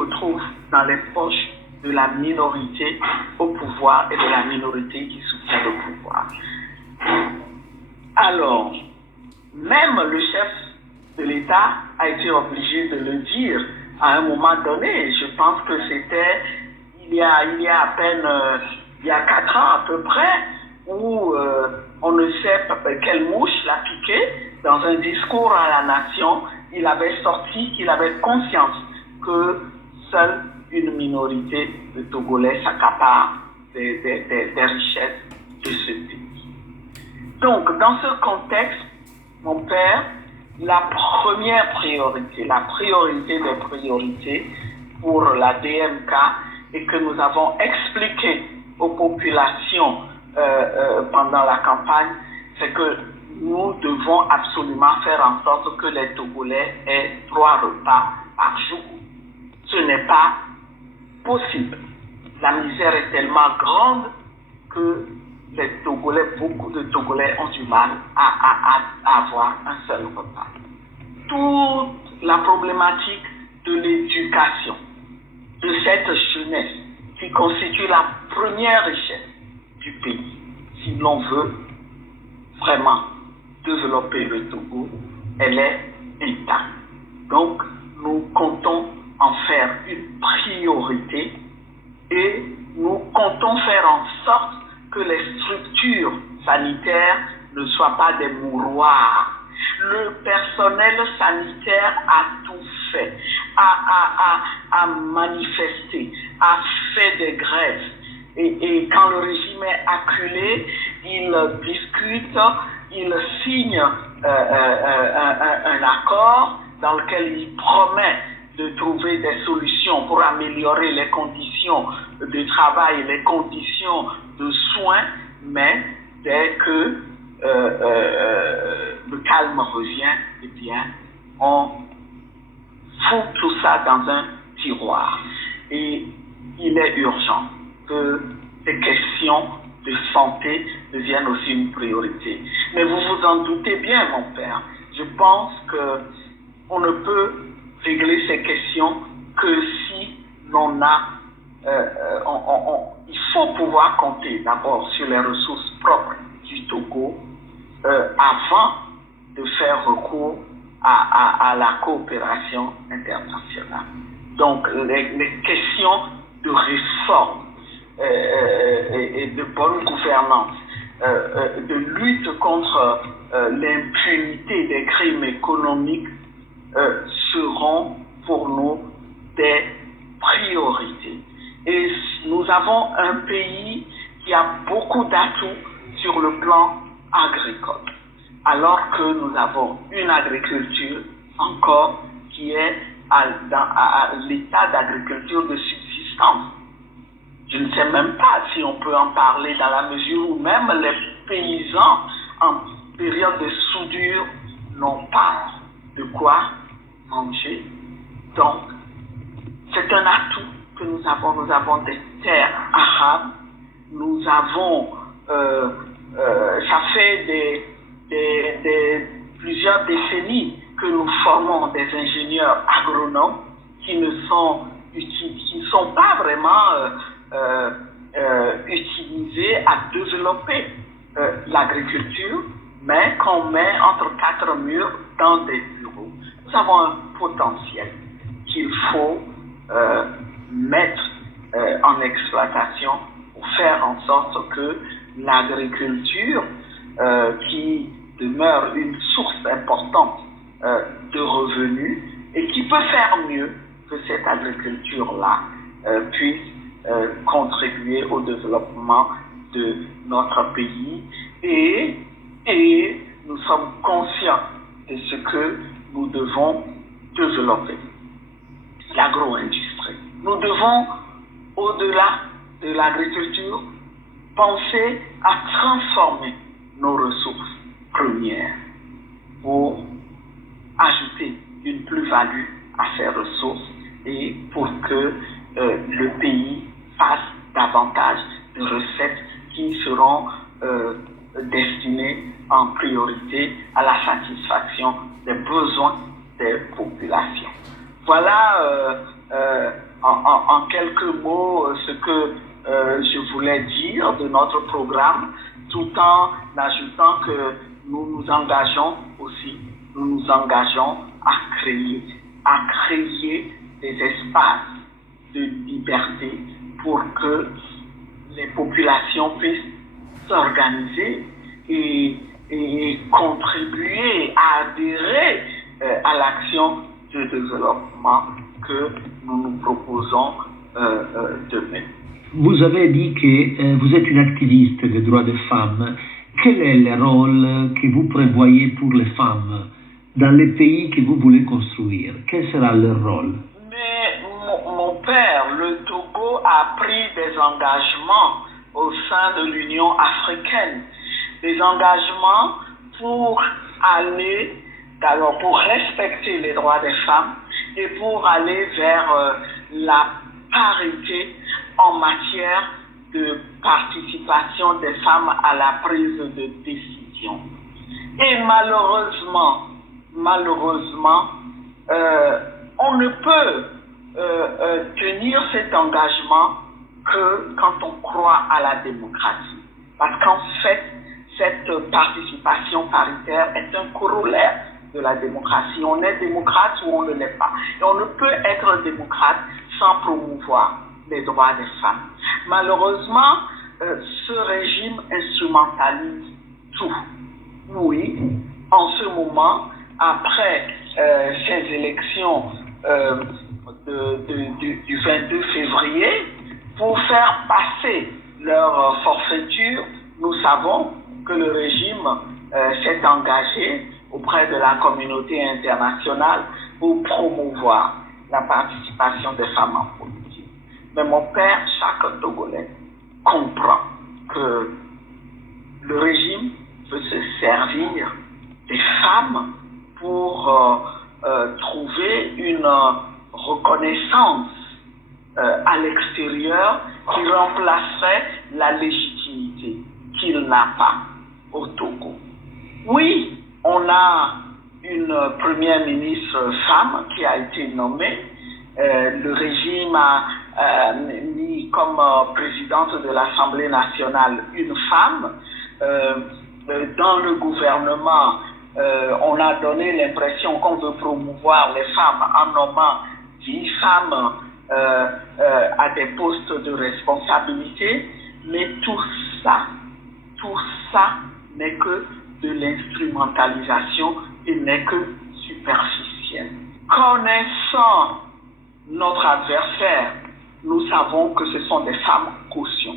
retrouve dans les poches de la minorité au pouvoir et de la minorité qui soutient le pouvoir. Alors, même le chef de l'État a été obligé de le dire à un moment donné. Je pense que c'était il y a à peine, il y a 4 ans à peu près, où on ne sait pas quelle mouche l'a piqué. Dans un discours à la nation, il avait sorti qu'il avait conscience que seule une minorité de Togolais s'accapare des richesses de ce pays. Donc, dans ce contexte, mon père, la première priorité, la priorité des priorités pour la DMK et que nous avons expliqué aux populations pendant la campagne, c'est que nous devons absolument faire en sorte que les Togolais aient 3 repas par jour. Ce n'est pas possible. La misère est tellement grande que les Togolais, beaucoup de Togolais ont du mal à avoir un seul repas. Toute la problématique de l'éducation de cette jeunesse qui constitue la première richesse du pays, si l'on veut vraiment développer le Togo, elle est intacte. Donc, nous comptons en faire une priorité et nous comptons faire en sorte que les structures sanitaires ne soient pas des mouroirs. Le personnel sanitaire a tout fait, a manifesté, a fait des grèves. Et quand le régime est acculé, il discute, il signe un accord dans lequel il promet de trouver des solutions pour améliorer les conditions de travail, les conditions de soins, mais dès que le calme revient, eh bien, on fout tout ça dans un tiroir. Et il est urgent que ces questions de santé deviennent aussi une priorité. Mais vous vous en doutez bien, mon père, je pense qu'on ne peut régler ces questions que si l'on a... il faut pouvoir compter d'abord sur les ressources propres du Togo avant de faire recours à la coopération internationale. Donc, les questions de réforme et de bonne gouvernance, de lutte contre l'impunité des crimes économiques seront pour nous des priorités. Et nous avons un pays qui a beaucoup d'atouts sur le plan agricole, alors que nous avons une agriculture encore qui est à l'état d'agriculture de subsistance. Je ne sais même pas si on peut en parler dans la mesure où même les paysans en période de soudure n'ont pas de quoi manger. Donc, c'est un atout que nous avons. Nous avons des terres arables. Nous avons, ça fait plusieurs décennies que nous formons des ingénieurs agronomes qui ne sont pas vraiment utilisés à développer l'agriculture, mais qu'on met entre 4 murs dans des bureaux. Nous avons un potentiel qu'il faut mettre en exploitation pour faire en sorte que l'agriculture, qui demeure une source importante de revenus et qui peut faire mieux que cette agriculture-là, puisse contribuer au développement de notre pays et nous sommes conscients de ce que nous devons développer, l'agro-industrie. Nous devons, au-delà de l'agriculture, penser à transformer nos ressources premières pour ajouter une plus-value à ces ressources et pour que le pays fasse davantage de recettes qui seront destinées en priorité à la satisfaction des besoins des populations. Voilà en quelques mots ce que je voulais dire de notre programme, tout en ajoutant que nous nous engageons à créer des espaces de liberté pour que les populations puissent s'organiser et contribuer à adhérer à l'action de développement que nous nous proposons de mener. Vous avez dit que vous êtes une activiste des droits des femmes. Quel est le rôle que vous prévoyez pour les femmes dans les pays que vous voulez construire? Quel sera leur rôle? Mais mon père, le Togo, a pris des engagements au sein de l'Union africaine. Des engagements pour aller, d'abord pour respecter les droits des femmes et pour aller vers la parité en matière de participation des femmes à la prise de décision. Et malheureusement, on ne peut tenir cet engagement que quand on croit à la démocratie. Parce qu'en fait, cette participation paritaire est un corollaire de la démocratie. On est démocrate ou on ne l'est pas. Et on ne peut être démocrate sans promouvoir les droits des femmes. Malheureusement, ce régime instrumentalise tout. Oui, en ce moment, après ces élections du 22 février, pour faire passer leur forfaiture, nous savons que le régime s'est engagé auprès de la communauté internationale pour promouvoir la participation des femmes en politique. Mais mon père, chaque Togolais, comprend que le régime veut se servir des femmes pour trouver une reconnaissance à l'extérieur qui remplacerait la légitimité qu'il n'a pas au Togo. Oui, on a une première ministre femme qui a été nommée. Le régime a mis comme présidente de l'Assemblée nationale une femme. Dans le gouvernement, on a donné l'impression qu'on veut promouvoir les femmes en nommant 10 femmes à des postes de responsabilité, mais tout ça n'est que de l'instrumentalisation et n'est que superficiel. Connaissant notre adversaire, nous savons que ce sont des femmes caution.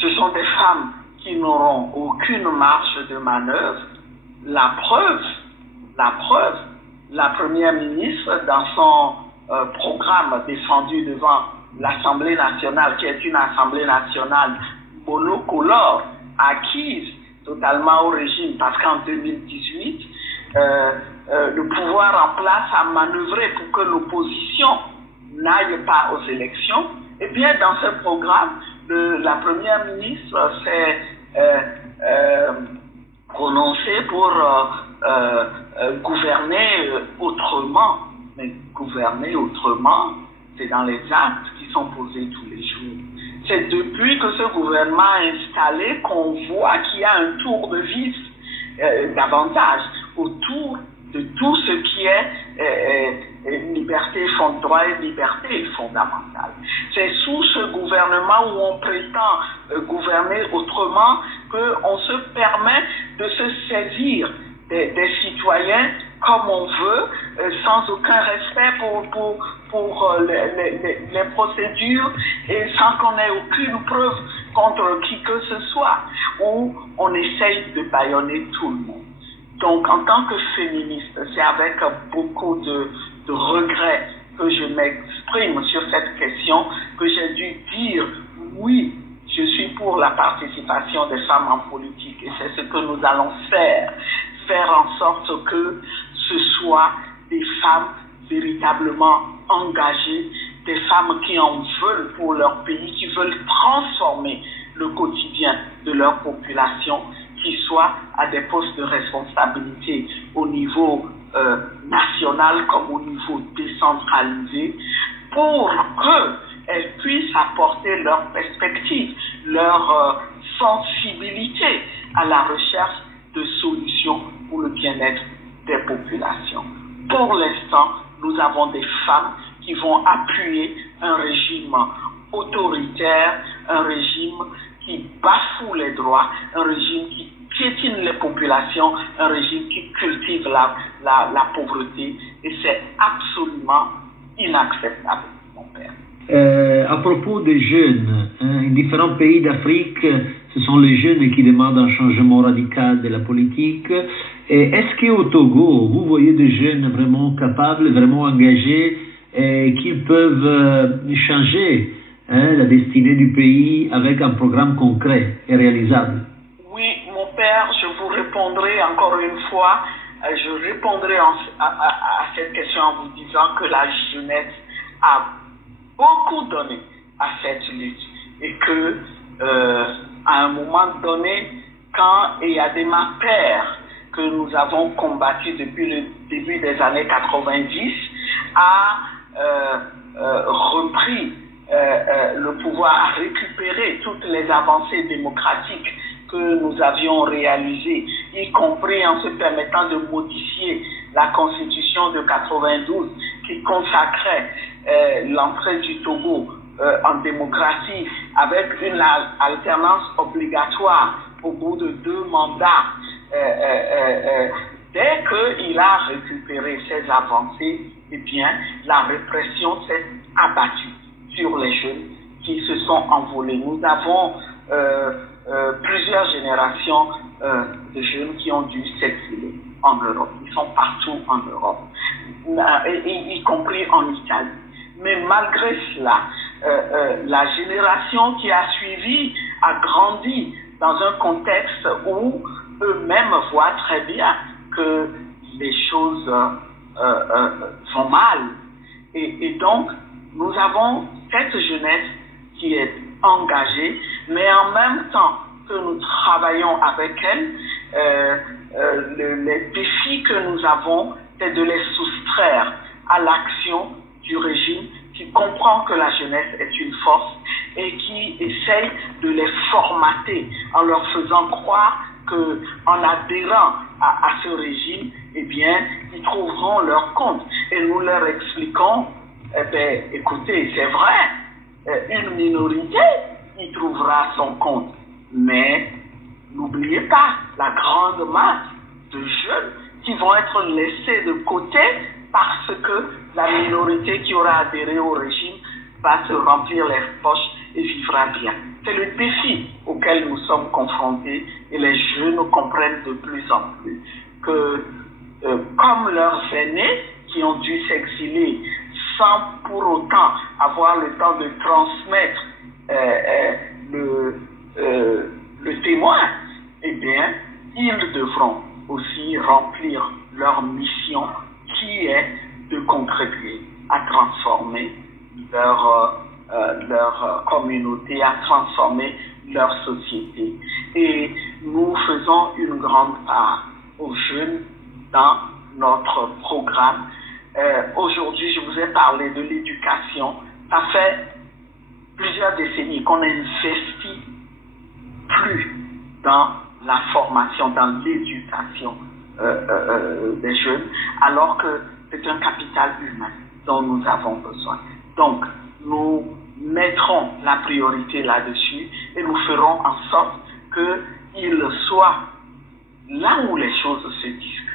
Ce sont des femmes qui n'auront aucune marge de manœuvre. La preuve, la première ministre, dans son programme défendu devant l'Assemblée nationale, qui est une Assemblée nationale monocolore, acquise totalement au régime, parce qu'en 2018, le pouvoir en place a manœuvré pour que l'opposition n'aille pas aux élections. Et bien, dans ce programme, la première ministre s'est prononcée pour gouverner autrement. Mais gouverner autrement, c'est dans les actes qui sont posés tous les jours. C'est depuis que ce gouvernement est installé qu'on voit qu'il y a un tour de vis davantage autour de tout ce qui est liberté, droit et liberté fondamentale. C'est sous ce gouvernement où on prétend gouverner autrement qu'on se permet de se saisir des citoyens comme on veut, sans aucun respect pour les procédures et sans qu'on ait aucune preuve contre qui que ce soit, où on essaye de bâillonner tout le monde. Donc, en tant que féministe, c'est avec beaucoup de regrets que je m'exprime sur cette question, que j'ai dû dire oui, je suis pour la participation des femmes en politique et c'est ce que nous allons faire en sorte que ce soit des femmes véritablement engagées, des femmes qui en veulent pour leur pays, qui veulent transformer le quotidien de leur population, qui soient à des postes de responsabilité au niveau national comme au niveau décentralisé, pour qu'elles puissent apporter leur perspective, leur sensibilité à la recherche de solutions pour le bien-être des populations. Pour l'instant, nous avons des femmes qui vont appuyer un régime autoritaire, un régime qui bafoue les droits, un régime qui piétine les populations, un régime qui cultive la pauvreté, et c'est absolument inacceptable, mon père. À propos des jeunes, in différents pays d'Afrique, ce sont les jeunes qui demandent un changement radical de la politique. Et est-ce qu'au Togo, vous voyez des jeunes vraiment capables, vraiment engagés, qui peuvent changer la destinée du pays avec un programme concret et réalisable? Oui, mon père, je vous répondrai encore une fois, je répondrai à cette question en vous disant que la jeunesse a beaucoup donné à cette lutte et que à un moment donné, quand il y a des pères que nous avons combattu depuis le début des années 90 a repris le pouvoir, a récupéré toutes les avancées démocratiques que nous avions réalisées, y compris en se permettant de modifier la constitution de 92 qui consacrait l'entrée du Togo en démocratie avec une alternance obligatoire au bout de 2 mandats. Dès qu'il a récupéré ces avancées, eh bien, la répression s'est abattue sur les jeunes qui se sont envolés. Nous avons plusieurs générations de jeunes qui ont dû s'exiler en Europe. Ils sont partout en Europe, y compris en Italie. Mais malgré cela, la génération qui a suivi a grandi dans un contexte où eux-mêmes voient très bien que les choses vont mal. Et donc, nous avons cette jeunesse qui est engagée, mais en même temps que nous travaillons avec elle, les défis que nous avons, c'est de les soustraire à l'action du régime qui comprend que la jeunesse est une force et qui essaye de les formater en leur faisant croire qu'en adhérant à ce régime, eh bien, ils trouveront leur compte. Et nous leur expliquons, eh bien, écoutez, c'est vrai, une minorité y trouvera son compte. Mais n'oubliez pas la grande masse de jeunes qui vont être laissés de côté parce que la minorité qui aura adhéré au régime va se remplir les poches et vivra bien. C'est le défi auquel nous sommes confrontés et les jeunes comprennent de plus en plus que, comme leurs aînés qui ont dû s'exiler sans pour autant avoir le temps de transmettre le témoin, eh bien, ils devront aussi remplir leur mission qui est de contribuer à transformer leur communauté, à transformer leur société. Et nous faisons une grande part aux jeunes dans notre programme. Aujourd'hui, je vous ai parlé de l'éducation. Ça fait plusieurs décennies qu'on n'investit plus dans la formation, dans l'éducation des jeunes, alors que c'est un capital humain dont nous avons besoin. Donc, nous mettrons la priorité là-dessus et nous ferons en sorte qu'il soit là où les choses se discutent,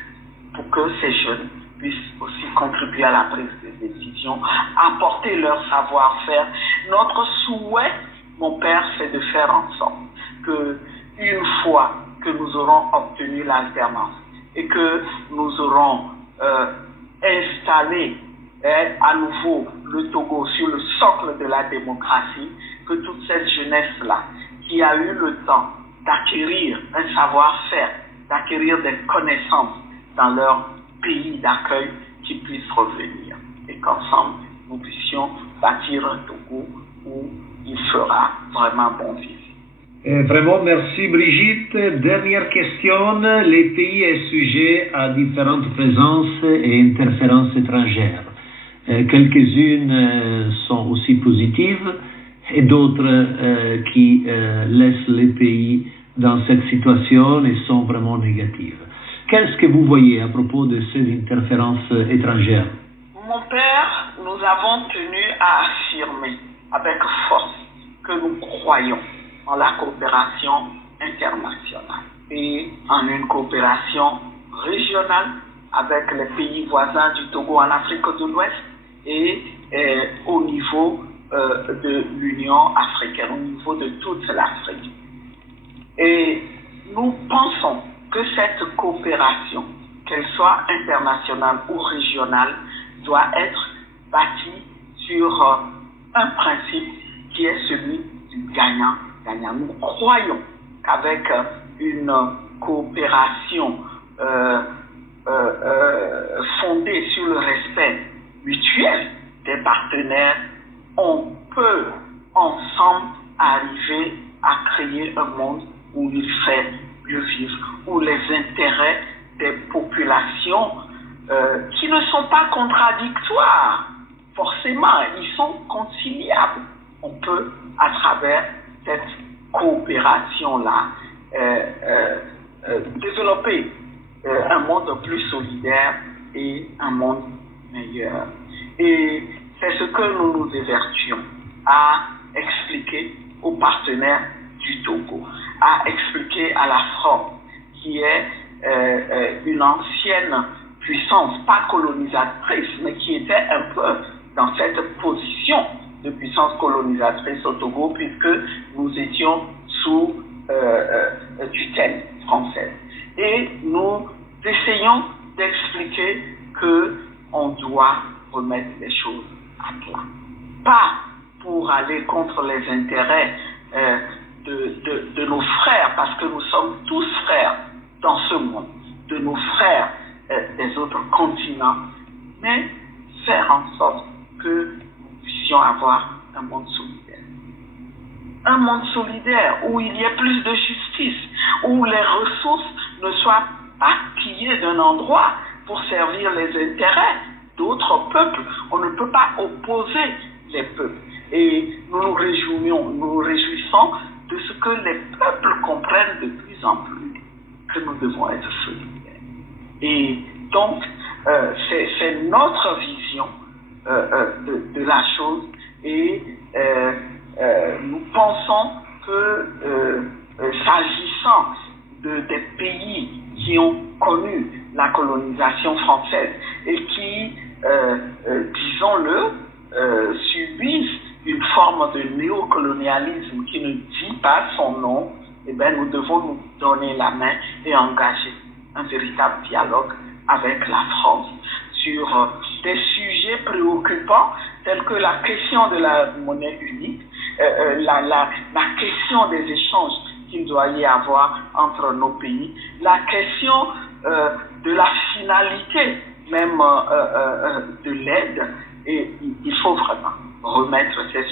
pour que ces jeunes puissent aussi contribuer à la prise de décision, apporter leur savoir-faire. Notre souhait, mon père, c'est de faire en sorte que, une fois que nous aurons obtenu l'alternance et que nous aurons installé à nouveau le Togo sur le socle de la démocratie, que toute cette jeunesse-là, qui a eu le temps d'acquérir un savoir-faire, d'acquérir des connaissances dans leur pays d'accueil, qui puissent revenir et qu'ensemble, nous puissions bâtir un Togo où il fera vraiment bon vivre. Vraiment, merci Brigitte. Dernière question. Les pays est sujet à différentes présences et interférences étrangères. Quelques-unes sont aussi positives et d'autres qui laissent les pays dans cette situation et sont vraiment négatives. Qu'est-ce que vous voyez à propos de ces interférences étrangères? Mon père, nous avons tenu à affirmer avec force que nous croyons en la coopération internationale et en une coopération régionale avec les pays voisins du Togo en Afrique de l'Ouest et au niveau de l'Union africaine, au niveau de toute l'Afrique. Et nous pensons que cette coopération, qu'elle soit internationale ou régionale, doit être bâtie sur un principe qui est celui du gagnant-gagnant. Nous croyons qu'avec une coopération fondée sur le respect mutuel des partenaires, on peut ensemble arriver à créer un monde où il fait mieux vivre, où les intérêts des populations qui ne sont pas contradictoires, forcément, ils sont conciliables. On peut, à travers cette coopération-là, développer un monde plus solidaire et un monde meilleur. Et c'est ce que nous nous évertuons à expliquer aux partenaires du Togo, à expliquer à la France, qui est une ancienne puissance, pas colonisatrice, mais qui était un peu dans cette position de puissance colonisatrice au Togo, puisque nous étions sous tutelle française. Et nous essayons d'expliquer qu'on doit remettre les choses à plat. Pas pour aller contre les intérêts de nos frères, parce que nous sommes tous frères dans ce monde, de nos frères des autres continents, mais faire en sorte que nous puissions avoir un monde solidaire. Un monde solidaire où il y ait plus de justice, où les ressources ne soient pas pillées d'un endroit pour servir les intérêts d'autres peuples. On ne peut pas opposer les peuples. Et nous nous réjouissons de ce que les peuples comprennent de plus en plus que nous devons être solidaires. Et donc, c'est notre vision de la chose et nous pensons que s'agissant des pays qui ont connu la colonisation française et qui, disons-le, subissent une forme de néocolonialisme qui ne dit pas son nom, eh bien, nous devons nous donner la main et engager un véritable dialogue avec la France sur des sujets préoccupants tels que la question de la monnaie unique, la question des échanges qu'il doit y avoir entre nos pays, la question de la finalité même de l'aide, et il faut vraiment remettre ces